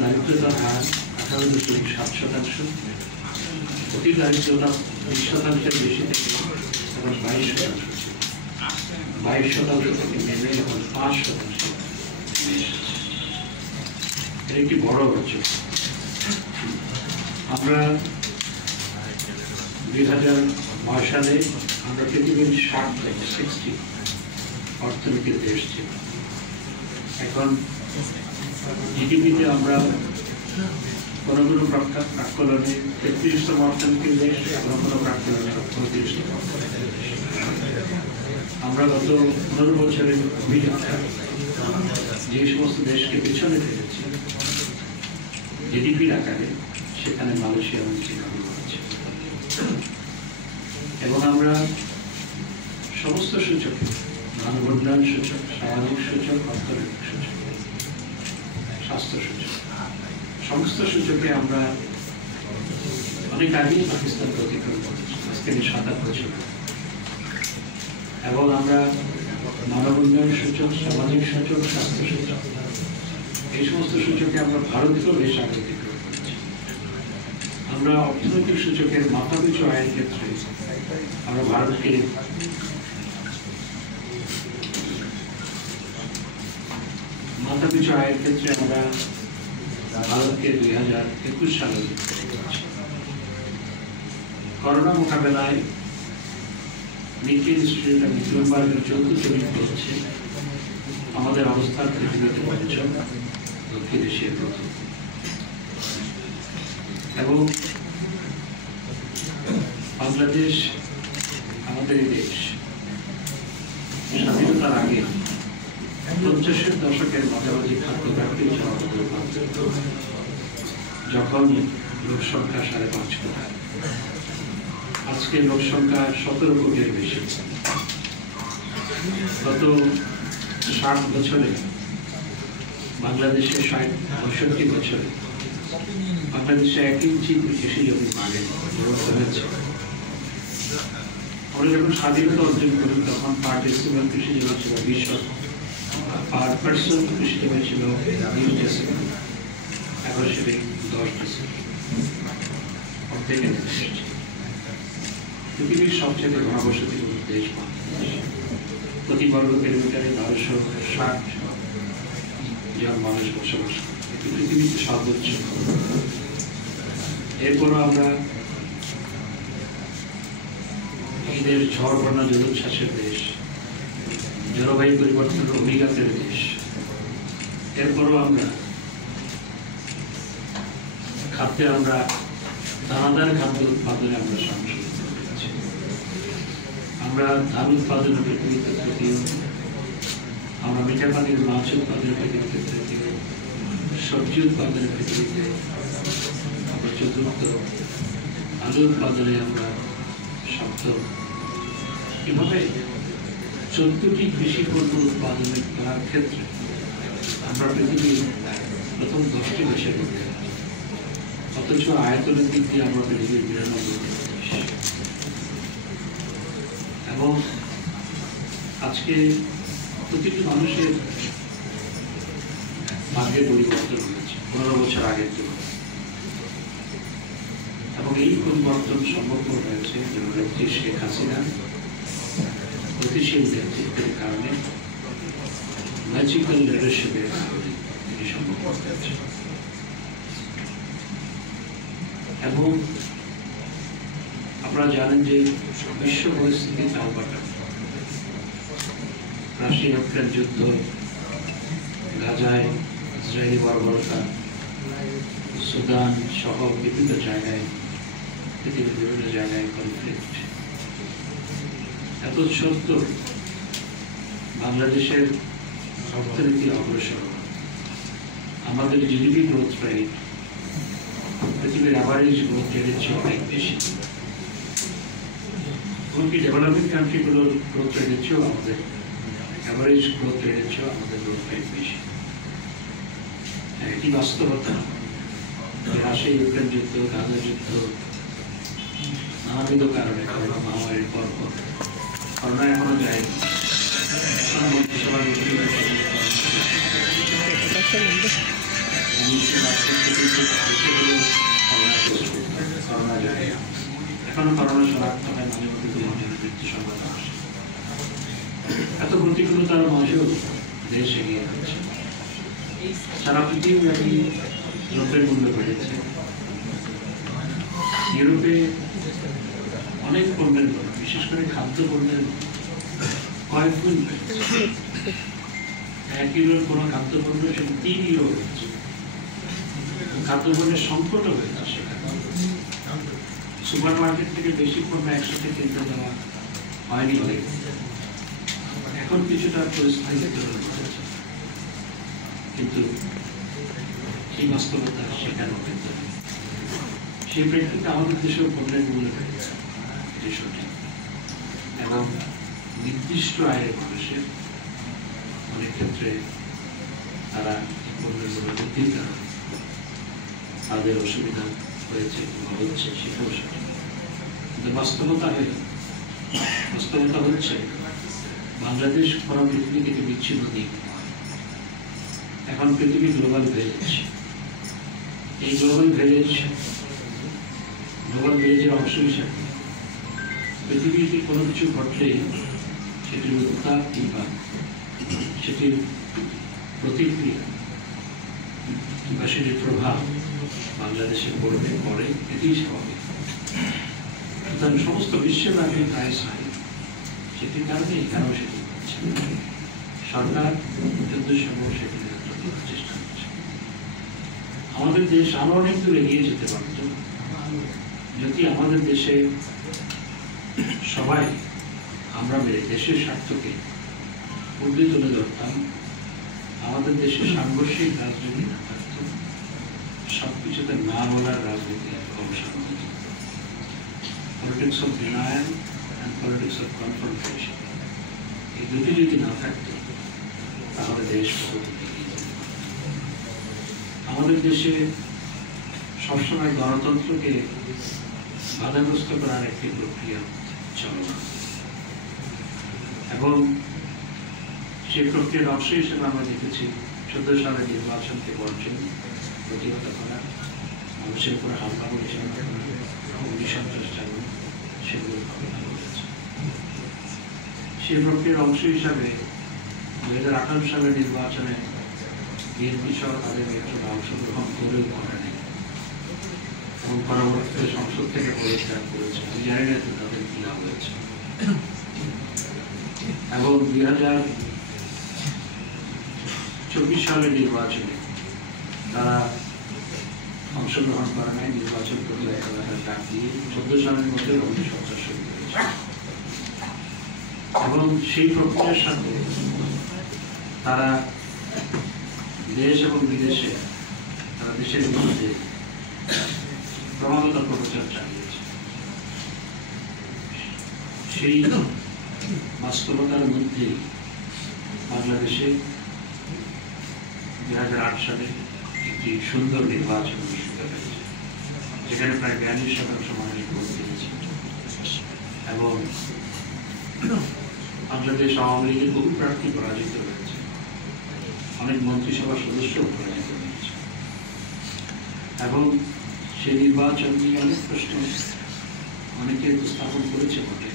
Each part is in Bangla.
দারিদ্রতার হার 18.7%, অতি দারিদ্রতা 20% বেশি থেকে এখন 22% থেকে নেমে এখন 5%। এর একটি বড় অর্জন। আমরা 2009 সালে আমরা পৃথিবীর 60 অর্থনীতির দেশ ছিল। এখন জিডিপিতে আমরা কোনো প্রাক্কলনে 33তম অর্থনীতির দেশ, কোনো প্রাক্কলনে 29তম অর্থনীতির দেশ। আমরা গত 15 বছরের অভিযাত্রা যে সমস্ত দেশকে পেছনে ফেলেছি জিডিপির আকারে, সেখানে মালয়েশিয়া এবং সিঙ্গাপুর আছে। এবং আমরা সমস্ত সূচকে, মানব উন্নয়ন সূচক, সামাজিক সূচক, অর্থনৈতিক সূচক, স্বাস্থ্য সূচক, সমস্ত সূচকে আমরা অনেক আগেই পাকিস্তানকে অতিক্রম করেছি, আজ থেকে 7-8 বছর। এবং আমরা মানব উন্নয়ন সূচক, সামাজিক সূচক, স্বাস্থ্য সূচক, এই সমস্ত সূচকে আমরা ভারতকেও বেশ আগে অতিক্রম করেছি। আমরা অর্থনৈতিক সূচকের মাথাপিছু আয়ের ক্ষেত্রে আমরা ভারতকে আমরা ভারতকে 2021 সালে করোনা মোকাবেলায় নিকি ইনস্টিটিউট অফ ব্লুমবার্গের 14 জরিপ করছে আমাদের অবস্থান পৃথিবীতে পঞ্চম, দক্ষিণ এশিয়ার প্রথম। এবং বাংলাদেশ, আমাদের এই দেশ স্বাধীনতার আগে 50-এর দশকের মাঝামাঝি খাদ্য ঘাটতি যখন লোক সংখ্যা 5.5 কোটি, আজকে লোক সংখ্যা 17 কোটির বেশি। গত 60 বছরে বাংলাদেশে 65 বছরে বাংলাদেশে 1 ইঞ্চি বেশি জমি বাড়ে হয়েছে। আমরা যখন স্বাধীনতা অর্জন করি তখন পার ডেসিমেল কৃষি জমি ছিল 20, পার পার্সন কৃষি জমি ছিল 20 ডেসিমেল, এখন সেটা 10 ডেসিমেল, অর্ধেকে নেমে এসেছে। পৃথিবীর সবচেয়ে ঘনবসতি দেশ বাংলাদেশ, প্রতি বর্গ কিলোমিটারে 1260 জন মানুষ বসবাস করে, এটি পৃথিবীতে সর্বোচ্চ। এরপরও আমরা ঈদের ঝড় বন্যা জলোচ্ছ্বাসের দেশ, জলবায়ু পরিবর্তনের অভিঘাতের দেশ। এরপরও আমরা খাদ্যে, আমরা দানাদার খাদ্য উৎপাদনে আমরা সংশোধিত করেছি। আমরা ধান উৎপাদনের পৃথিবীতে তৃতীয়, আমরা মিঠা পানির মাছ উৎপাদনের পৃথিবীতে তৃতীয়, সবজি উৎপাদনের পৃথিবীতে আমরা চতুর্থ, আলু উৎপাদনে আমরা সপ্তম। এভাবে 14টি কৃষি পণ্য উৎপাদনের করার ক্ষেত্রে আমরা পৃথিবীর প্রথম 10টি দেশের মধ্যে, অথচ আয়তনের দিক দিয়ে আমরা পৃথিবীর 92 দেশ। এবং আজকে প্রতিটি মানুষের ভাগ্যে পরিবর্তন হয়েছে 15 বছর আগের জন্য। এবং এই পরিবর্তন সম্ভব হয়েছে জননেত্রী শেখ হাসিনা গতিশীল নেতৃত্বের কারণে, ম্যাজিক্যাল লিডারশিপের কারণে এটি সম্ভব হয়েছে। এবং আপনারা জানেন যে বিশ্ব পরিস্থিতি তালপাটা, রাশিয়া ইউক্রেন যুদ্ধ, গাজায় ইসরায়েলি বর্বরতা, সুদান সহ বিভিন্ন জায়গায়, পৃথিবীর বিভিন্ন জায়গায় কনফ্লিক্ট। এত সত্ত্বেও বাংলাদেশের অর্থনীতি অগ্রসর, আমাদের জিডিপি গ্রোথ রেট পৃথিবীর অ্যাভারেজ গ্রোথ রেটের চেয়ে অনেক বেশি। এমনকি ডেভেলপিং কান্ট্রিগুলোর গ্রোথ রেটের চেয়েও আমাদের অ্যাভারেজ গ্রোথ রেটের চেয়েও আমাদের গ্রোথ রেট বেশি। এটি বাস্তবতা। রাশিয়া ইউক্রেন যুদ্ধ, গাজা যুদ্ধ, নানাবিধ কারণে, করোনা মহামারীর পর করোনা এখনো যায়নি। মন্ত্রিসভার কিন্তু করোনা যায় এখনো করোনা শনাক্ত হয়, মাঝে মধ্যে মৃত্যু সংবাদ আসে। এত প্রতিকূলতার মাঝেও দেশ এগিয়ে যাচ্ছে। সারা পৃথিবীব্যাপী দ্রব্যের মূল্য বেড়েছে। ইউরোপে অনেক পণ্যের মূল্য, বিশেষ করে খাদ্য পণ্যের কয়েক গুণ বেড়েছে। 1 ইউরোর কোনো খাদ্যপণ্য সেটা 3 ইউরো হয়েছে। খাদ্যপণ্যের সংকটও হয়েছে সেখানে। সুপার মার্কেট থেকে বেশি পণ্য একসাথে কিনতে দেওয়া হয়নি হয়ে এখন কিছুটা পরিস্থিতি হয়েছে, কিন্তু এই বাস্তবতা সেখানেও কিন্তু সেই প্রেক্ষিতে আমাদের দেশেও পণ্যের মূল্য বেড়েছে, এটি সঠিক। এবং নির্দিষ্ট আয়ের মানুষের অনেক ক্ষেত্রে তারা পণ্যের মূল্য বৃদ্ধির কারণে তাদের অসুবিধা হয়েছে কিংবা হচ্ছে, সেটাও সঠিক। কিন্তু বাস্তবতা হচ্ছে বাংলাদেশ পুরো পৃথিবী থেকে বিচ্ছিন্ন দ্বীপ। এখন পৃথিবী গ্লোবাল ভিলেজ। এই গ্লোবাল ভিলেজের অংশ হিসাবে পৃথিবীতে কোনো কিছু ঘটলে সেটির উত্তাপ কিংবা সেটির প্রতিক্রিয়া কিংবা সেটির প্রভাব বাংলাদেশে পড়ে এটি স্বাভাবিক। সুতরাং সমস্ত বিশ্বের নাগরিক স্থায়ী, সেটির কারণে এখানেও সেটি হচ্ছে। সরকার যুদ্ধসমূহ সেটি নিয়ন্ত্রণ করার চেষ্টা করছে। আমাদের দেশ আরো অনেক দূর এগিয়ে যেতে পারত যদি আমাদের দেশে সবাই আমরা মিলে দেশের স্বার্থকে ঊর্ধ্বে তুলে ধরতাম। আমাদের দেশে সাংঘর্ষিক রাজনীতি না থাকত, সবকিছুতে না বলার রাজনীতি অবসান হতো। Politics of denial and politics of confrontation, এই দুটি যদি না থাকতো তাহলে দেশ বহুদূর এগিয়ে যেতে পারত। আমাদের দেশে সবসময় গণতন্ত্রকে বাধাগ্রস্ত করার একটি প্রক্রিয়া চলমান, এবং সেই প্রক্রিয়ার অংশ হিসেবে আমরা দেখেছি 14 সালের নির্বাচনকে বর্জন প্রতিহত করা, মানুষের উপরে হামলা পরিচালনা করা, অগ্নিসন্ত্রাস চালানো, সেগুলো করেছে। সেই প্রক্রিয়ার অংশ হিসাবে 2018 সালের নির্বাচনে বিএনপি সহ তাদের নেতৃত্বে অংশগ্রহণ করেও করেনি এবং পরবর্তীতে সংসদ থেকে পদত্যাগ করেছে। আমি জানি না তাদের কি লাভ হয়েছে। এবং 2024 সালের নির্বাচনে তারা অংশগ্রহণ করে নাই, নির্বাচন প্রতিরোধের ডাক দিয়ে 14 সালের মধ্যে অগ্নিসন্ত্রাস শুরু করেছে। এবং সেই প্রক্রিয়ার সাথে তারা দেশ এবং বিদেশে তারা দেশের বিরুদ্ধে ক্রমাগত প্রচার চালিয়েছে। সেই বাস্তবতার মধ্যে বাংলাদেশে 2008 সালে একটি সুন্দর নির্বাচন অনুষ্ঠিত হয়েছে, যেখানে প্রায় 42% মানুষ ভোট দিয়েছে। এবং বাংলাদেশ আওয়ামী লীগের বহু প্রার্থী পরাজিত হয়েছে, অনেক মন্ত্রিসভার সদস্য পরাজিত হয়েছে। এবং সেই নির্বাচন নিয়ে অনেক প্রশ্ন অনেকে উপস্থাপন করেছে বটে,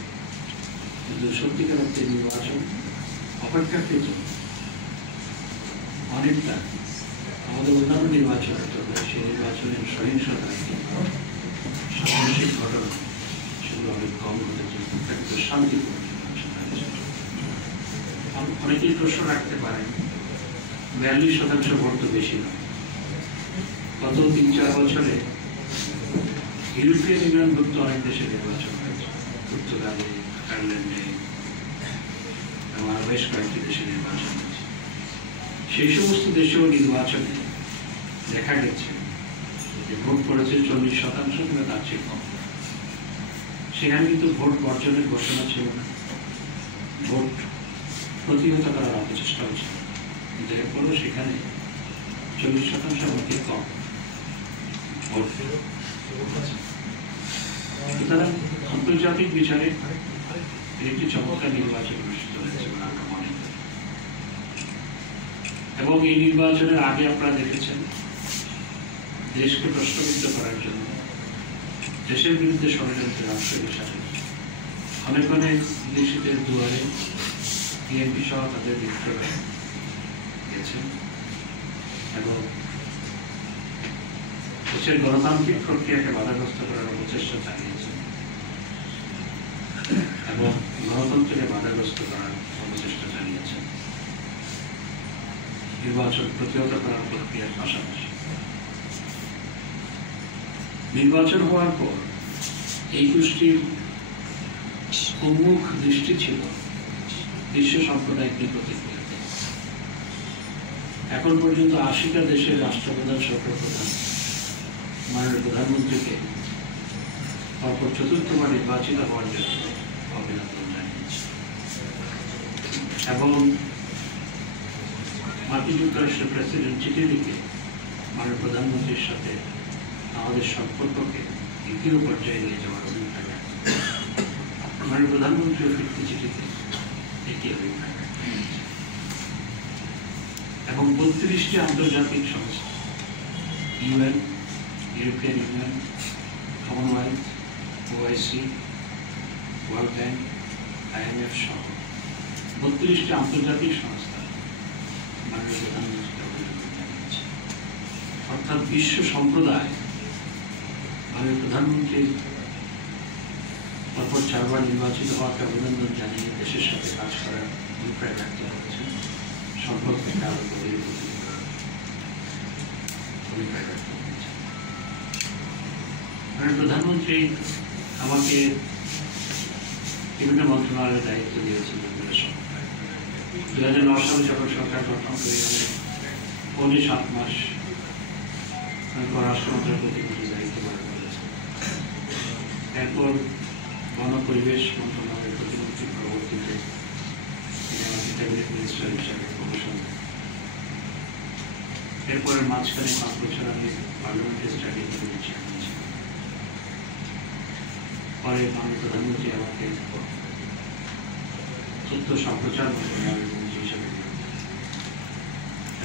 কিন্তু সত্যিকার অর্থে নির্বাচন অপেক্ষাকৃত অনেকটা আমাদের অন্যান্য নির্বাচনের জন্য সেই নির্বাচনের সহিংসতা সাংঘর্ষিক ঘটনা সেগুলো অনেক কম ঘটেছে, কিন্তু শান্তিপূর্ণ নির্বাচন হয়েছে। অনেকেই প্রশ্ন রাখতে পারেন 42% ভোট তো বেশি নয়। গত 3-4 বছরে ইউরোপিয়ান ইউনিয়নভুক্ত অনেক দেশে নির্বাচন হয়েছে, পর্তুগালে, আয়ারল্যান্ডে এবং আরো বেশ কয়েকটি দেশে নির্বাচন হয়েছে। সেই সমস্ত দেশেও নির্বাচনে দেখা গেছে যে ভোট পড়েছে 40% কিংবা তার চেয়ে কম। সেখানে কিন্তু ভোট বর্জনের ঘোষণা ছিল না, ভোট প্রতিহত করার অপচেষ্টাও ছিল, কিন্তু এরপরও সেখানে 40% ভোটে কম ভোট। সুতরাং আন্তর্জাতিক বিচারে একটি চমৎকার নির্বাচন অনুষ্ঠিত হয়েছে বলে আমরা মনে করি। এবং এই নির্বাচনের আগে আপনারা দেখেছেন দেশকে প্রশ্নবিদ্ধ করার জন্য দেশের বিরুদ্ধে ষড়যন্ত্রের অংশ হিসাবে অনেক অনেক বিদেশিদের দুয়ারে বিএনপি সহ তাদের মিত্ররা গেছেন এবং দেশের গণতান্ত্রিক প্রক্রিয়াকে বাধাগ্রস্ত করার অপচেষ্টা চালিয়েছেন এবং গণতন্ত্রকে বাধাগ্রস্ত করার অপচেষ্টা চালিয়েছেন নির্বাচন প্রতিহত করার প্রক্রিয়ার পাশাপাশি। নির্বাচন হওয়ার পর এই গোষ্ঠীর উন্মুখ দৃষ্টি ছিল বিশ্ব সাম্প্রদায়িক প্রতিক্রিয়াতে। এখন পর্যন্ত ৮০টা দেশের রাষ্ট্রপ্রধান সরকারপ্রধান মাননীয় প্রধানমন্ত্রীকে অপর চতুর্থবার নির্বাচিত হওয়ার জন্য অভিনন্দন জানিয়েছে এবং মার্কিন যুক্তরাষ্ট্রের প্রেসিডেন্ট চিঠি লিখে মাননীয় প্রধানমন্ত্রীর সাথে আমাদের সম্পর্ককে দ্বিতীয় পর্যায়ে নিয়ে যাওয়ার অভিপ্রায় মাননীয় প্রধানমন্ত্রীর ফিরতি চিঠিতে এটি অভিপ্রায় এবং ৩২টি আন্তর্জাতিক সংস্থা UN, European union, Commonwealth, OIC, world bank, IMF সহ ৩২টি আন্তর্জাতিক সংস্থা মাননীয় প্রধানমন্ত্রীকে অভিনন্দন জানিয়েছে। অর্থাৎ বিশ্ব সম্প্রদায় মাননীয় প্রধানমন্ত্রীর পরপর ৪বার নির্বাচিত হওয়াকে অভিনন্দন জানিয়ে দেশের সাথে কাজ করার অভিপ্রায় ব্যক্ত করেছেন, সম্পর্ককে আরো গভীর করার অভিপ্রায় ব্যক্ত করেছেন। মাননীয় প্রধানমন্ত্রী আমাকে বিভিন্ন মন্ত্রণালয়ের দায়িত্ব দিয়েছেন। ২০০৯ সালে যখন সরকার গঠন করে আমি ৭ মাস পররাষ্ট্র মন্ত্রণালয়ের প্রতিনিধি দায়িত্ব পালন করেছেন। এরপর বন পরিবেশ মন্ত্রণালয়ের প্রতিমন্ত্রী পরবর্তীতে ক্যাবিনেট মিনিস্টার হিসাবে প্রমোশন দেন। এরপরের মাঝখানে ৫ বছর আমি পার্লামেন্টারি স্টাডি কমিটির চেয়ারম্যান ছিলাম। পরে মাননীয় প্রধানমন্ত্রী আমাকে তথ্য সম্প্রচার মন্ত্রণালয়ের মন্ত্রী হিসাবে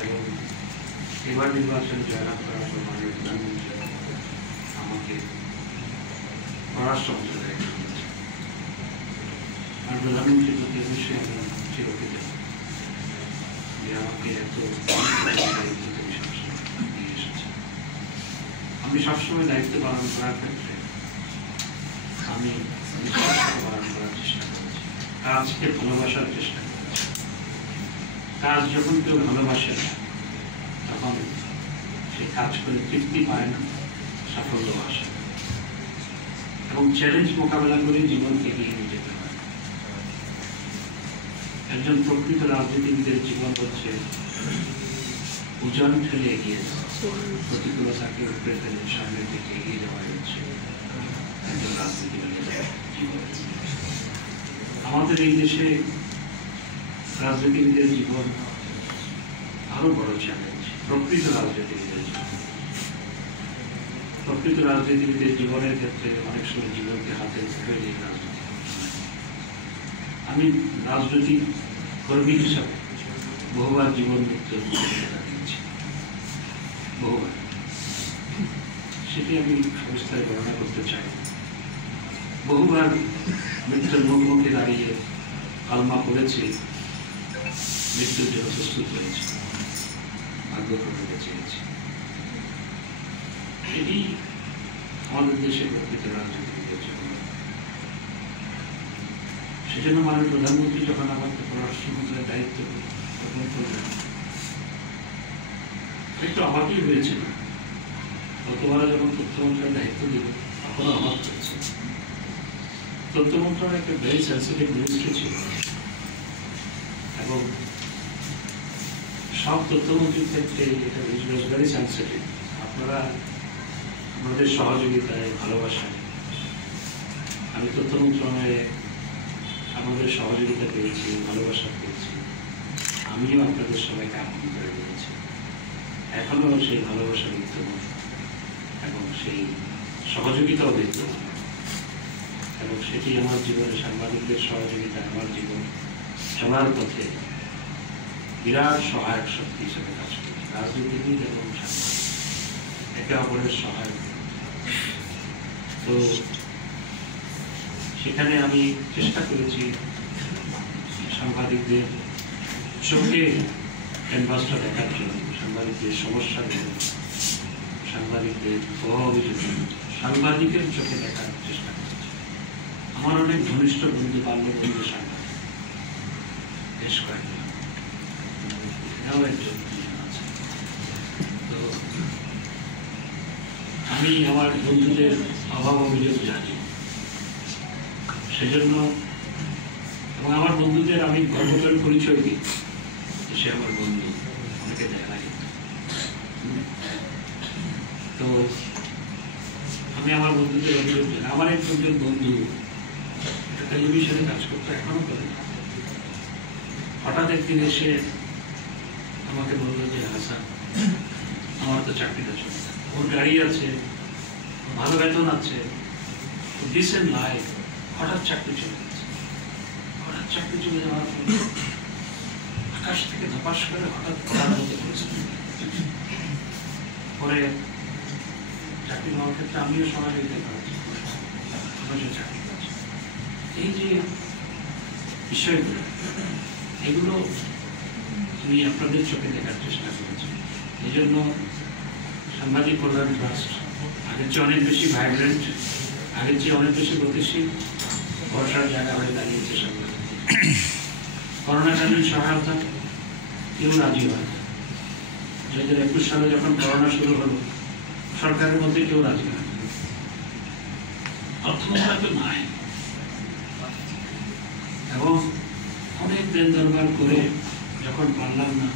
এবং এবার নির্বাচন জয়লাভ করার পর মাননীয় প্রধানমন্ত্রী আমাকে পররাষ্ট্র মন্ত্রণালয়ে দিয়েছেন। আর প্রধানমন্ত্রীর প্রতি অবশ্যই আমি চিরকৃত যে আমাকে এত নিয়ে এসেছে। আমি সবসময় দায়িত্ব পালন করার ক্ষেত্রে আমি পালন করার চেষ্টা করেছি, কাজকে ভালোবাসার চেষ্টা করেছি। কাজ যখন কেউ ভালোবাসে না তখন সে কাজ করে তৃপ্তি পায় না, সাফল্য আসে এবং চ্যালেঞ্জ মোকাবেলা করে জীবনকে এগিয়ে নিয়ে যেতে হয়। একজন প্রকৃত রাজনীতিবিদের জীবন হচ্ছে উজান ঠেলে এগিয়ে যাওয়া, প্রতিকূলতাকে উপরে ফেলে সামনের দিকে এগিয়ে যাওয়া হচ্ছে একজন রাজনীতিবিদের জীবন। আমাদের এই দেশে রাজনীতিবিদের জীবন আরো বড় চ্যালেঞ্জ। প্রকৃত রাজনীতিবিদের জীবন, প্রকৃত রাজনীতিবিদের জীবনের ক্ষেত্রে অনেক সময় জীবনকে হাতে ধরে নিয়ে রাজনীতি। আমি রাজনৈতিক কর্মী হিসাবে বহুবার জীবন মৃত্যুর মুখোমুখি দাঁড়িয়েছি, বহুবার। সেটি আমি সবিস্তারে বর্ণনা করতে চাই। বহুবার মৃত্যুর মুখোমুখি দাঁড়িয়ে কালমা করেছি, মৃত্যুর জন্য প্রস্তুত হয়েছি, ভাগ্যক্রমে বেঁচে গেছি। এটি আমাদের দেশে প্রকৃত রাজনীতিবিদের জীবন। সেজন্য মাননীয় প্রধানমন্ত্রী যখন আমাকে পররাষ্ট্র মন্ত্রণালয়ের দায়িত্ব গ্রহণ করলেন, একটু অবাকই হয়েছিল। গতবারে যখন তথ্য মন্ত্রণালয়ের দায়িত্ব দিল তখনও অবাক হয়েছে। তথ্য মন্ত্রণালয় একটা ভেরি সেন্সিটিভ মিনিস্ট্রি ছিল এবং সব তথ্যমন্ত্রীর ক্ষেত্রে এটা ভেরি সেন্সিটিভ। আপনারা আমাদের সহযোগিতায়, ভালোবাসায় আমি তথ্য মন্ত্রণালয়ে আমাদের সহযোগিতা পেয়েছি, ভালোবাসা পেয়েছি। আমিও আপনাদের সবাইকে আহ্বান করে দিয়েছি। এখনও সেই ভালোবাসা বিদ্যমান এবং সেই সহযোগিতাও বিদ্যমান এবং সেটি আমার জীবনে সাংবাদিকদের সহযোগিতা আমার জীবন চলার পথে বিরাট সহায়ক শক্তি হিসেবে কাজ করে। রাজনীতিবিদ এবং সাংবাদিক একে অপরের সহায়ক। তো সেখানে আমি চেষ্টা করেছি সাংবাদিকদের চোখে ক্যানভাসটা দেখার জন্য, সাংবাদিকদের সমস্যা দেখে, সাংবাদিকদের অভিযোগ সাংবাদিকের চোখে দেখার চেষ্টা করেছি। আমার অনেক ঘনিষ্ঠ বন্ধু, বাল্য বন্ধু সাংবাদিক বেশ কয়েকজন, তো আমি আমার বন্ধুদের অভাব অভিযোগ জানি, সেজন্য এবং আমার বন্ধুদের আমি গর্ব করে পরিচয় দিই, সে আমার বন্ধু, অনেকে দেয় না। তো আমি আমার বন্ধুদের অভিযোগ জানি। আমার একজন বন্ধু টেলিভিশনে কাজ করতো, এখনো করে। হঠাৎ একদিন এসে আমাকে বললো যে হাসান, আমার তো চাকরিটা চলে, ওর গাড়ি আছে, ভালো বেতন আছে, ডিসেন্ট লাইফ, হঠাৎ চাকরি চলে গেছে। হঠাৎ চাকরি চলে যাওয়ার আকাশ থেকে ধপাস করে হঠাৎ পড়ার মতো পরিস্থিতি। পরে চাকরি পাওয়ার ক্ষেত্রে আমিও সহযোগিতা করেছি, আমারও চাকরি পাচ্ছি। এই যে বিষয়গুলো, এগুলো আমি আপনাদের চোখে দেখার চেষ্টা করেছি। এই জন্য সাংবাদিক কল্যাণ ট্রাস্ট আগের চেয়ে অনেক বেশি ভাইব্রেন্ট, আগের চেয়ে অনেক বেশি গতিশীল, ভরসার জায়গা হয়ে দাঁড়িয়েছে সাংবাদিক। করোনাকালীন সহায়তা কেউ রাজি হয় না। 2021 সালে যখন করোনা শুরু হলো, সরকারের মধ্যে কেউ রাজি হয় না, অর্থমন্ত্রণালয় তো নাই, এবং অনেক দেন দরবার করে যখন পারলাম না,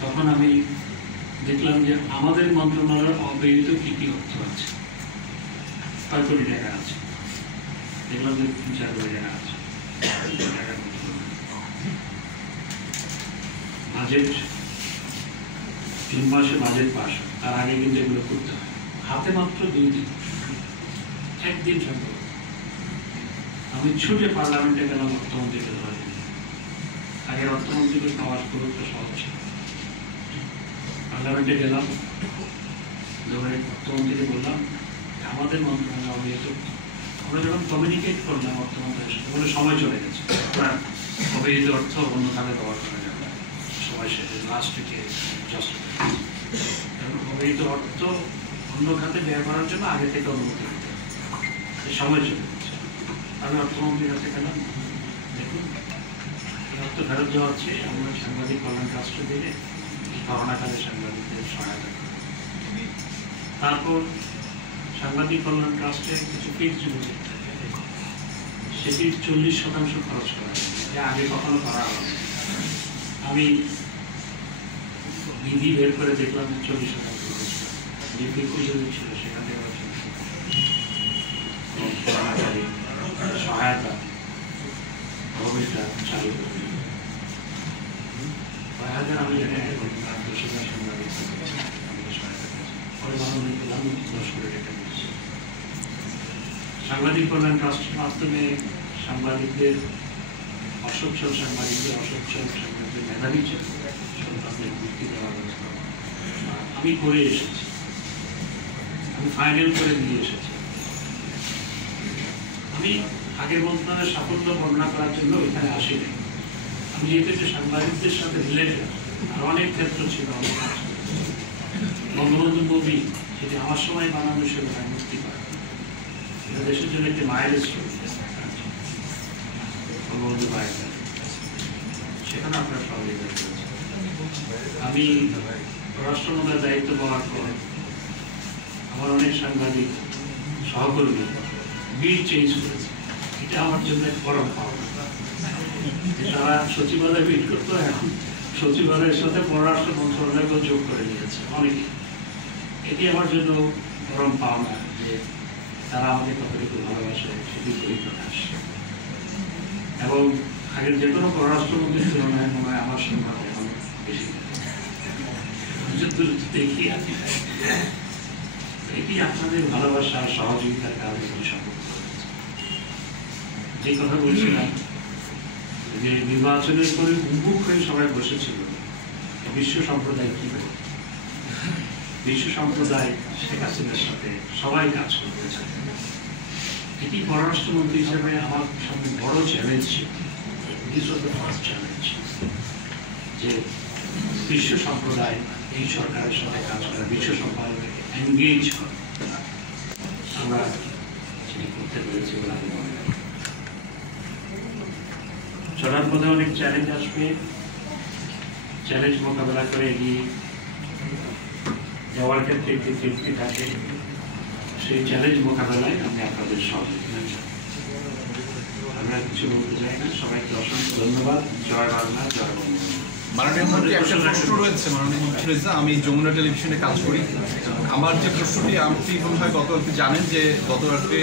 তখন আমি দেখলাম যে আমাদের মন্ত্রণালয়ের অব্যয়িত কি কি অর্থ আছে, কয় কোটি টাকা আছে, দেখলাম যে 3-4 কোটি টাকা আছে। বাজেট 3 মাসে বাজেট পাস, তার আগে কিন্তু এগুলো করতে হয়। হাতে মাত্র 2 দিন, একদিন সম্ভব। আমি ছুটে পার্লামেন্টে গেলাম অর্থমন্ত্রীকে ধরার জন্য। আগের অর্থমন্ত্রীকে পাওয়ার খুব একটা সহজ ছিল। পার্লামেন্টে গেলাম, ধরে অর্থমন্ত্রীকে বললাম আমাদের মন্ত্রণালয় অবহিত। আমরা যখন কমিউনিকেট করলাম অর্থমন্ত্রীর সাথে, বলে সময় চলে গেছে, অবহিত অর্থ অন্যভাবে ব্যবহার করা যাবে, সময় শেষে লাস্ট উইকে অবহিত অর্থ অন্য খাতে ব্যয় করার জন্য আগে থেকে অনুমতি দিতে হবে, সময় চলে গেছে। আমি অর্থমন্ত্রীর কাছে গেলাম, দেখুন এই অর্থ ফেরত দেওয়া হচ্ছে, আমরা সাংবাদিক কল্যাণ ট্রাস্টে দিলে করোনাকালে সাংবাদিকদের সহায়তা করি। তারপর সাংবাদিক কল্যাণ ট্রাস্টে কিছু ফিক্সড বাজেট থাকে, সেটির 40% খরচ করা যায়, যা আগে কখনো করা হবে। আমি বিধি বের করে দেখলাম 40% খরচ করা, যে ফিক্সড ছিল সেখান থেকে সহায়তা ভূমিকা চালু করি। 5,000 আমি জানি 10,000 সাংবাদিক সহায়তা করেছি। পরে ভালো পেলাম 10 কোটি টাকা দিচ্ছি। সাংবাদিক কল্যাণ ট্রাস্টের মাধ্যমে সাংবাদিকদের অসচ্ছল সাংবাদিকদের মেধাবী সন্তানদের মুক্তি দেওয়া ব্যবস্থা আমি করে এসেছি, আমি ফাইনাল করে দিয়ে এসেছি। আমি আগের মন্ত্রণালয়ের সাফল্য বর্ণনা করার জন্য এখানে আসিনি। আমি যেহেতু সাংবাদিকদের সাথে রিলেটেড আর অনেক ক্ষেত্র ছিল, বঙ্গবন্ধু মুভি সেটি আমার সময় বানানো ছিল, মুক্তি পায়, এটা দেশের জন্য একটি মাইল স্টোরি। বঙ্গবন্ধু বাইরে সেখানে আপনার সহযোগিতা করেছে। আমি পররাষ্ট্র মন্ত্রণালয়ের দায়িত্ব পাওয়ার পর আমার অনেক সাংবাদিক সহকর্মী বিল চেঞ্জ করেছে, এটা আমার জন্য এক পরম পাওয়া। তারা সচিবালয় বিল করতো, এখন সচিবালয়ের সাথে পররাষ্ট্র মন্ত্রণালয়কেও যোগ করে নিয়েছে অনেকে। এটি আমার জন্য পরম পাওনা যে তারা আমাকে কতটুকু ভালোবাসে, সেটি পরিপ্রকাশ। এবং আগের যে কোনো পররাষ্ট্রমন্ত্রীর তুলনায় মনে হয় আমার সম্মান এখন বেশি দেখি। এটি আপনাদের ভালোবাসা সহযোগিতার কারণে সম্ভব হয়েছে। যে কথা বলছিলাম যে নির্বাচনের পরে উন্মুখ হয়ে সবাই বসেছিল বিশ্ব সম্প্রদায় কি করে, বিশ্ব সম্প্রদায় শেখ হাসিনার সাথে সবাই কাজ করতে চায়। এটি পররাষ্ট্রমন্ত্রী হিসেবে আমার সামনে বড় চ্যালেঞ্জ ছিল। This was the first challenge, যে বিশ্ব সম্প্রদায় এই সরকারের সাথে কাজ করা, বিশ্ব সম্প্রদায়কে এনগেজ করা। আমরা সেটি করতে পেরেছি বলে আমি মনে করি। চলার পথে অনেক চ্যালেঞ্জ আসবে, চ্যালেঞ্জ মোকাবেলা করে এগিয়ে যাওয়ার ক্ষেত্রে একটি তৃপ্তি থাকে। সেই চ্যালেঞ্জ মোকাবেলায় আমি আপনাদের সহযোগিতা চাই। আমরা কিছু বলতে চাই না। সবাইকে অসংখ্য ধন্যবাদ। জয় বাংলা, জয় বঙ্গবন্ধু। মাননীয় মন্ত্রী, একটা প্রশ্ন রয়েছে। মাননীয় মন্ত্রী, আমি যমুনা টেলিভিশনে কাজ করি। আমার যে প্রশ্নটি, আপনি মনে হয় গতকালকে জানেন যে গতকালকে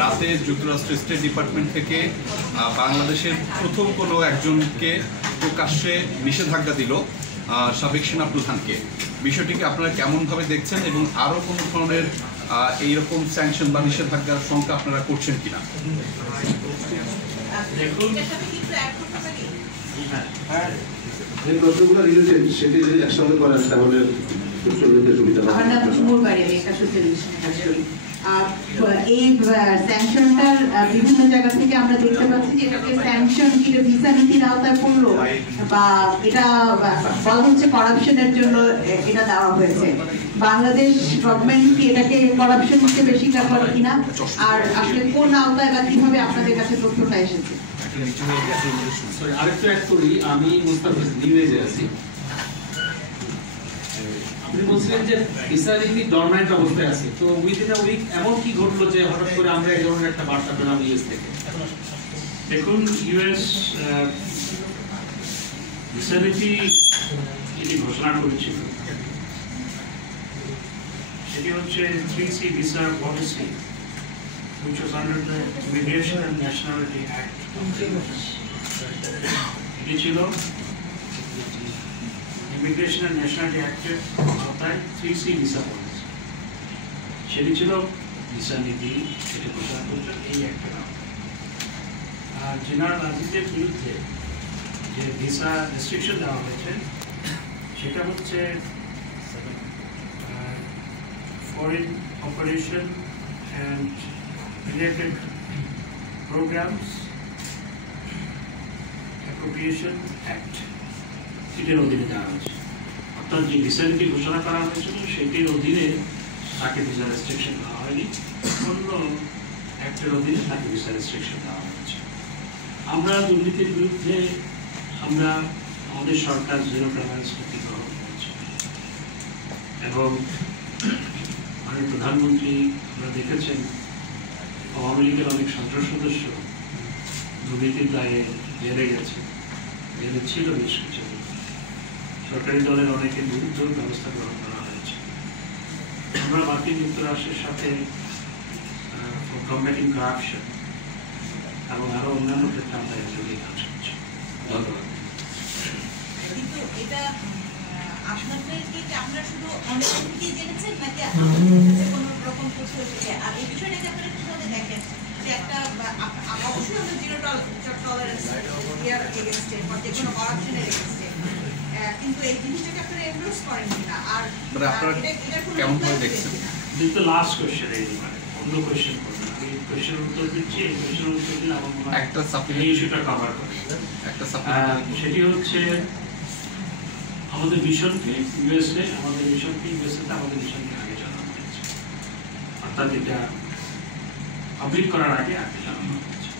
রাতে যুক্তরাষ্ট্রের স্টেট ডিপার্টমেন্ট থেকে বাংলাদেশের প্রথম কোনো একজনকে প্রকাশ্যে নিষেধাজ্ঞা দিল, সাবেক সেনা প্রধানকে। বিষয়টিকে আপনারা কেমনভাবে দেখছেন এবং আরও কোনো ধরনের এইরকম স্যাংশন বা নিষেধাজ্ঞার সংখ্যা আপনারা করছেন কিনা? যে প্রশ্নগুলো রিলেটেড সেটি যদি একসঙ্গে করেন তাহলে সুবিধা হবে। আমার নাম ঝুমুর বাড়ি, আমি 81 এই স্যাংশনটার বিভিন্ন জায়গা থেকে আমরা দেখতে পাচ্ছি যে এটাকে স্যাংশন কি ভিসা নীতির আওতায় পড়লো, বা এটা বলা হচ্ছে করাপশনের জন্য এটা দেওয়া হয়েছে। বাংলাদেশ গভর্নমেন্ট কি এটাকে করাপশন হিসেবে স্বীকার করে কিনা, আর আসলে কোন আওতায় বা কিভাবে আপনাদের কাছে তথ্যটা এসেছে? আরেকটু অ্যাড করি, আমি মুস্তাফিজ নিউজে আছি। আপনি বলছিলেন যে ভিসা নীতি ডরম্যান্ট অবস্থায় আছে, তো উইদিন আ উইক এমন কি ঘটলো যে হঠাৎ করে আমরা এই ধরনের একটা বার্তা পেলাম ইউএস থেকে? দেখুন, ইউএস ভিসা নীতি যেটি ঘোষণা করেছিল সেটি হচ্ছে 3C visa policy, which was under the Immigration and Nationality Act. এটি ছিল ইমিগ্রেশন অ্যান্ড ন্যাশনালিটি অ্যাক্টের আওতায় 3C ভিসা পলিসি। সেটি ছিল ভিসা নীতি, সেটি ঘোষণা করছে এই অ্যাক্টের আওতায়। আর জেনারেল আজিজের বিরুদ্ধে যে ভিসা রেস্ট্রিকশন দেওয়া হয়েছে সেটা হচ্ছে foreign operation and related programs appropriation act, এটির অধীনে দেওয়া হয়েছে। অর্থাৎ যে ভিসা নীতি ঘোষণা করা হয়েছিল সেটির অধীনে তাকে ভিসা রেস্ট্রিকশন দেওয়া হয়নি, অন্য অ্যাক্টের অধীনে তাকে ভিসা রেস্ট্রিকশন দেওয়া হয়েছে। আমরা দুর্নীতির বিরুদ্ধে আমাদের সরকার জিরো টলারেন্স নীতি গ্রহণ করেছে এবং মাননীয় প্রধানমন্ত্রী আপনারা দেখেছেন আওয়ামী লীগের অনেক সন্ত্রাস সদস্য দুর্নীতির দায়ে জেলে গেছে, জেলে ছিল বেশ কিছু। সরকারি দলের অনেকের বিরুদ্ধেও ব্যবস্থা গ্রহণ করা হয়েছে। আমরা মার্কিন যুক্তরাষ্ট্রের সাথে কম্ব্যাটিং কারাপশন এবং আরো অন্যান্য ক্ষেত্রে আমরা একযোগে কাজ করছি। ধন্যবাদ। কিন্তু এটা আপনাদের কি আপনারা শুধু অনলাইন থেকে জেনেছেন নাকি কোনো রকম তথ্য এসেছে? আর এই বিষয়টাকে আপনারা কিভাবে দেখেন যে একটা অবশ্যই আমরা জিরো টলারেন্স ইয়ার এগেইনস্টে বা যে কোনো করাপশনের এগেইনস্টে, কিন্তু এই জিনিসটাকে আপনারা এনডোর্স করেন কিনা? আর আপনারা কেমন ভাবে দেখছেন? This the last question. এই অন্য কোশ্চেন করবেন, আমি কোশ্চেনের উত্তর দিচ্ছি। এই কোশ্চেনের উত্তর দিলে আমার মনে হয় একটা এই ইস্যুটা কভার করে। একটা সেটি হচ্ছে আমাদের মিশনকে ইউএসএ আমাদের মিশনকে আগে জানানো হয়েছে, অর্থাৎ এটা পাবলিক করার আগে জানানো হয়েছে।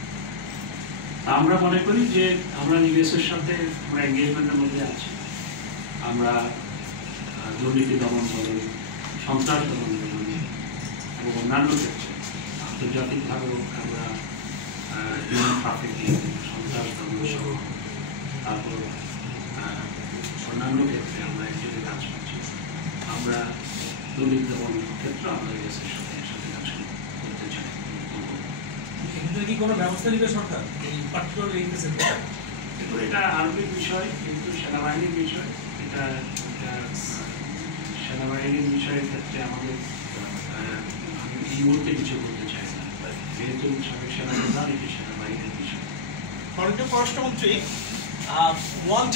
আমরা মনে করি যে আমরা ইউএসএর সাথে আমরা এঙ্গেজমেন্টের মধ্যে আছি। আমরা দুর্নীতি দমন বলুন, সন্ত্রাস দমন বলুন এবং অন্যান্য ক্ষেত্রে আন্তর্জাতিকভাবেও আমরা হিউম্যান ট্রাফিকিং, সন্ত্রাস দমন সহ তারপর অন্যান্য ক্ষেত্রে আমরা একসাথে কাজ করছি। আমরা দুর্নীতি দমন ক্ষেত্রে আমরা ইউএসএর সাথে একসাথে কাজ করতে চাই। কি কোনো ব্যবস্থা নিবে সরকার এই পার্টিকুলার এই কেসে? এটা আরবিক বিষয়, কিন্তু সেনাবাহিনীর বিষয়। এটা সেনাবাহিনীর বিষয়ের ক্ষেত্রে আমাদের আমি এই মুহূর্তে কিছু বলতে চাই না, যেহেতু সাবেক সেনাপ্রধান, এটি সেনাবাহিনীর বিষয়। মাননীয় পররাষ্ট্রমন্ত্রী, ওয়ার্ল্ড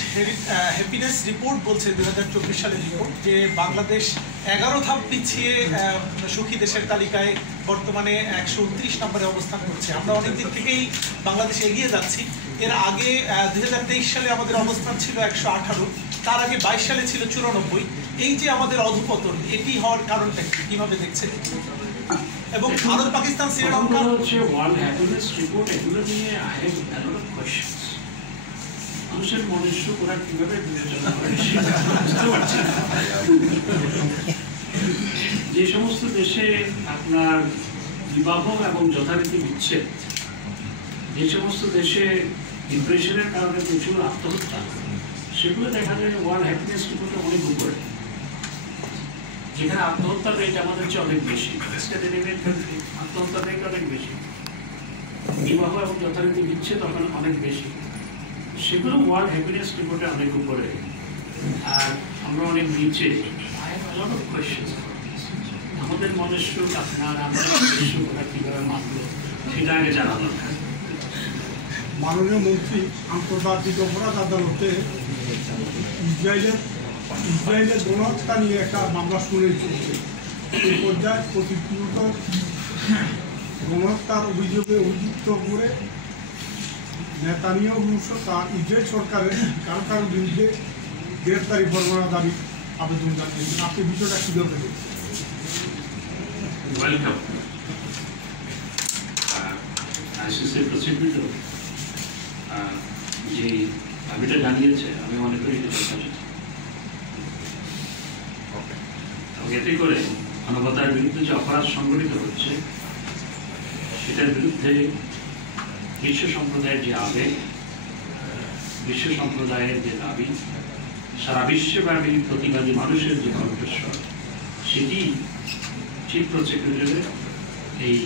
হ্যাপিনেস রিপোর্ট বলছে 2024 সালের রিপোর্ট যে বাংলাদেশ 11 ধাপ পিছিয়ে সুখী দেশের তালিকায় বর্তমানে 129 নম্বরে অবস্থান করছে। আমরা অনেকদিন থেকেই বাংলাদেশ এগিয়ে যাচ্ছি। এর আগে 2023 সালে আমাদের অবস্থান ছিল 118, তার আগে 22 সালে ছিল 94। এই যে আমাদের অধঃপতন, এটি হওয়ার কারণটা কিভাবে দেখছেন? এবং ভারত, পাকিস্তান, শ্রীলঙ্কা হচ্ছে ওয়ার্ল্ড হ্যাপিনেস রিপোর্ট, এগুলো নিয়ে I have a lot of questions. মানুষের মনুষ্য ওরা কিভাবে বিবেচনা করে সেটা বুঝতে পারছি না। যে সমস্ত দেশে আপনার বিবাহ এবং যথারীতি বিচ্ছেদ, যে সমস্ত দেশে ডিপ্রেশনের কারণে প্রচুর আত্মহত্যা, সেগুলো দেখা যায় ওয়ার্ল্ড হ্যাপিনেস রিপোর্টে অনেক উপরে। যেখানে আত্মহত্যার রেট আমাদের চেয়ে অনেক বেশি, আত্মহত্যার রেট অনেক বেশি, বিবাহ এবং যথারীতি বিচ্ছেদ তখন অনেক বেশি, সেগুলো ওয়ার্ল্ড হ্যাপিনেস রিপোর্টে অনেক উপরে। আর আমরা অনেক নিচে। আমাদের মনুষ্য আপনার আমাদের মনুষ্য ওরা কীভাবে মানলো সেটা আগে জানা দরকার। মাননীয় মন্ত্রী আন্তর্জাতিক অপরাধ আদালতে ইসরায়েলের গণহত্যা নিয়ে একটা মামলা শুনে চলছে। এই পর্যায়ে প্রতিক্রিয়ত গণহত্যার অভিযোগে অভিযুক্ত করে নেতানিয়াহু তার ইসরায়েল সরকারের কারো বিরুদ্ধে গ্রেফতারি পরোয়ানা দাবি আবেদন জানিয়েছেন। আপনি বিষয়টা কীভাবে দেখছেন? ওয়েলকাম। আইসিসির প্রসিকিউটর যে দাবিটা জানিয়েছে, আমি মনে করি এটা যথাযথ। এবং এতে করে মানবতার বিরুদ্ধে যে অপরাধ সংঘটিত হচ্ছে সেটার বিরুদ্ধে বিশ্ব সম্প্রদায়ের যে আবেগ, বিশ্ব সম্প্রদায়ের যে দাবি, সারা বিশ্বব্যাপী প্রতিবাদী মানুষের যে কণ্ঠস্বর, সেটি চিফ প্রসিকিউটরের এই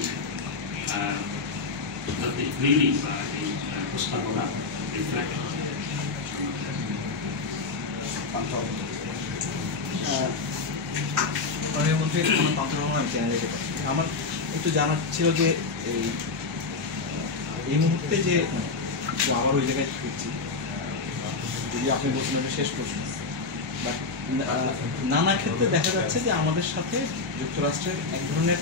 বিলি বা এই প্রস্তাবনা রিফ্লেক্ট করে। প্রধানমন্ত্রী আমার একটু জানার ছিল যে এই মুহূর্তে যে আবার ওই জায়গায় ফিরছি, যদি আপনি বলছেন আমি শেষ প্রশ্ন, বাট নানা ক্ষেত্রে দেখা যাচ্ছে যে আমাদের সাথে যুক্তরাষ্ট্রের এক ধরনের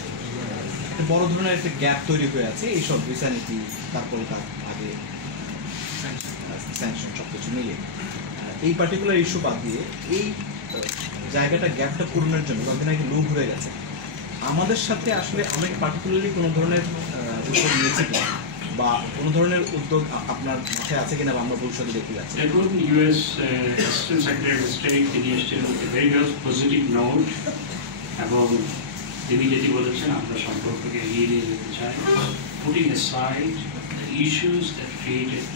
একটা বড় ধরনের একটা গ্যাপ তৈরি হয়ে আছে এইসব ভিসা নীতি, তারপর তার আগে স্যাংশন সব কিছু মিলিয়ে। এই পার্টিকুলার ইস্যু বাদ দিয়ে এই জায়গাটা গ্যাপটা পূরণের জন্য কয়েকদিন আগে লু ঘুরে গেছে। আমাদের সাথে আসলে অনেক পার্টিকুলারলি কোনো ধরনের উদ্যোগ নিয়েছে কিনা বা কোনো ধরনের উদ্যোগ আপনার মাথায় আছে কিনা বা আমরা ভবিষ্যতে দেখতে যাচ্ছি? দেখুন, US assistant secretary of state তিনি এসেছেন ভেরি পজিটিভ নোট, এবং তিনি যেটি বলেছেন আমরা সম্পর্ককে এগিয়ে নিয়ে যেতে চাই, putting aside the issues that created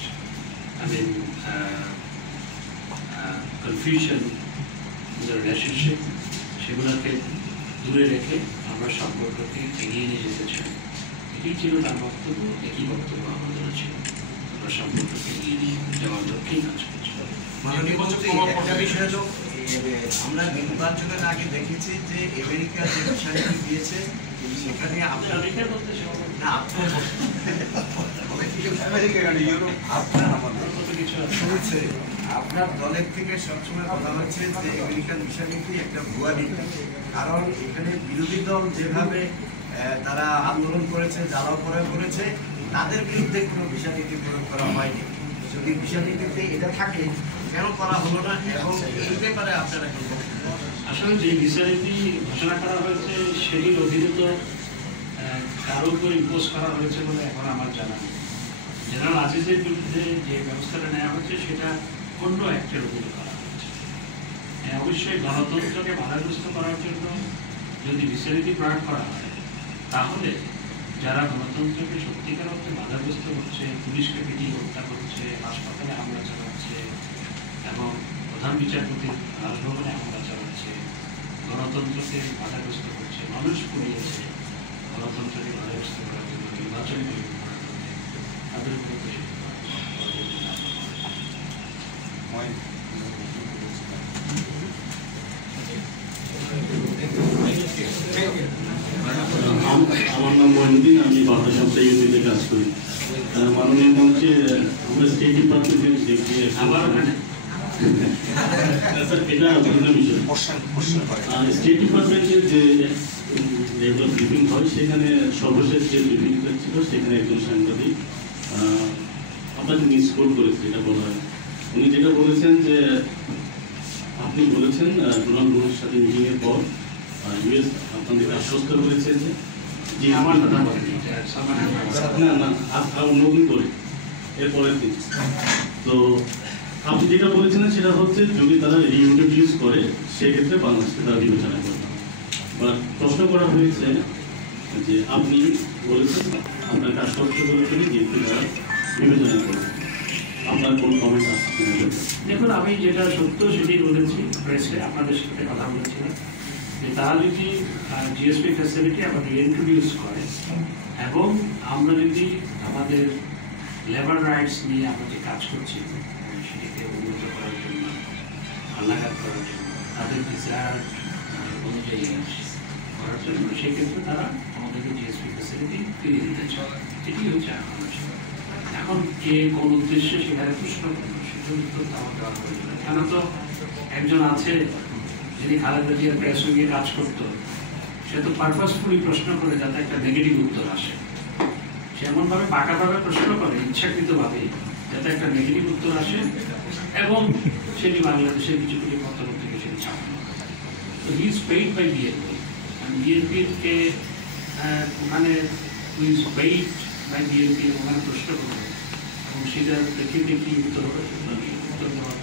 confusion in the relationship, সেগুলোকে দূরে রেখে আমরা সম্পর্ককে এগিয়ে নিয়ে যেতে চাই। এটি ছিল তার বক্তব্য, একই বক্তব্য আমাদের ছিল, আমরা সম্পর্ককে এগিয়ে নিয়ে যাওয়ার লক্ষ্যেই কাজ করছি। একটা বিষয় হলো, আমরা নির্বাচনের আগে দেখেছি যে আমেরিকা যে বিষয়টি দিয়েছে সেখানে আপনার আপনার দলের থেকে সবসময় বলা হচ্ছে যে আমেরিকান বিষয় নীতি একটা ভুয়া নীতি। কারণ এখানে বিরোধী দল যেভাবে তারা আন্দোলন করেছে, জ্বালাও করেছে, তাদের বিরুদ্ধে কোনো বিষয় নীতি প্রয়োগ করা হয়নি। যদি বিষয় নীতিতে এটা থাকে কেন করা হলো না, এবং এই ব্যাপারে আপনারা কি বলবেন? আসলে যে বিচারনীতি ঘোষণা করা হয়েছে সেটির অধীনে তো কারো উপর ইম্পোজ করা হয়েছে বলে এখন আমার জানা নেই। জেনারেল আজিজের বিরুদ্ধে যে ব্যবস্থাটা নেওয়া হচ্ছে সেটা অন্য অ্যাক্টের অধীনে করা হয়েছে। অবশ্যই গণতন্ত্রকে বাধাগ্রস্ত করার জন্য যদি বিচারনীতি প্রয়োগ করা হয়, তাহলে যারা গণতন্ত্রকে সত্যিকার অর্থে বাধাগ্রস্ত হচ্ছে, পুলিশকে পিটিয়ে হত্যা করছে, হাসপাতালে হামলা চালাচ্ছে এবং প্রধান বিচারপতির রাজভবনে হামলা চালাচ্ছে, গণতন্ত্রকে বাধাগ্রস্ত করছে, মানুষ পুড়িয়েছে, গণতন্ত্রকে বাধাগ্রস্ত করার জন্য নির্বাচন তাদের উপরে আমরা আমার নাম মহিনুদ্দিন, আমি বার্তা সপ্তাহ ইউনিটে কাজ করি। মাননীয় মন্ত্রী, আমরা স্টেট ডিপার্টমেন্টে দেখি আমার এটা ভিন্ন বিষয়। স্টেট ডিপার্টমেন্টের যে রেগুলার ব্রিফিং হয় সেখানে সর্বশেষ যে ব্রিফিংটা ছিল সেখানে একজন সাংবাদিক আপনাকে মিসকোট করেছে, এটা বলা হয়। উনি যেটা বলেছেন যে আপনি বলেছেন ডোনাল্ড ট্রাম্পের সাথে মিটিংয়ের পর ইউএস আপনাদেরকে আশ্বস্ত করেছে যে আমার কথা না না নতুন করে এরপরের দিন। তো আপনি যেটা বলেছিলেন সেটা হচ্ছে যদি তারা রিইন্ট্রোডিউস করে সেক্ষেত্রে বাংলাদেশকে তারা বিবেচনা করবে। বা প্রশ্ন করা হয়েছে যে আপনি বলেছেন আপনাকে আশ্বস্ত করেছেন যে তারা বিবেচনা করবে, আপনার কোনো কমেন্ট আছে? দেখুন, আমি যেটা সত্য সেটাই বলেছি প্রেসে, আপনাদের সাথে কথা বলেছিলাম যে তারা যদি জিএসপি ফ্যাসিলিটি আমাদের ইন্ট্রোডিউস করে এবং আমরা যদি আমাদের লেবার রাইটস নিয়ে আমরা যে কাজ করছি সেটাকে উন্নত করার জন্য, হালনাগাদ করার জন্য, তাদের ডিজায়ার অনুযায়ী করার জন্য, সেক্ষেত্রে তারা আমাদেরকে জিএসপি ফ্যাসিলিটি ফিরিয়ে দিতে চায়। এটি হচ্ছে এখন কে কোন উদ্দেশ্যে সেখানে প্রশ্ন করবে সেটার উত্তর তো আমার দেওয়া প্রয়োজন। এখানে তো একজন আছে যিনি খালেদা জিয়ার প্রেস উইংয়ে কাজ করতো, সে তো পারপাসফুলি প্রশ্ন করে যাতে একটা নেগেটিভ উত্তর আসে। সে এমনভাবে পাকাভাবে প্রশ্ন করে ইচ্ছাকৃতভাবে যাতে একটা নেগেটিভ উত্তর আসে এবং সেটি বাংলাদেশের কিছু কিছু মতামত থেকে সেটি চাপানো। তো he is paid by BNP, বিএনপিকে ওখানে he is paid by BNP ওখানে প্রশ্ন করবে এবং সেটার প্রেক্ষিতে কি উত্তর হবে উত্তর দেওয়ার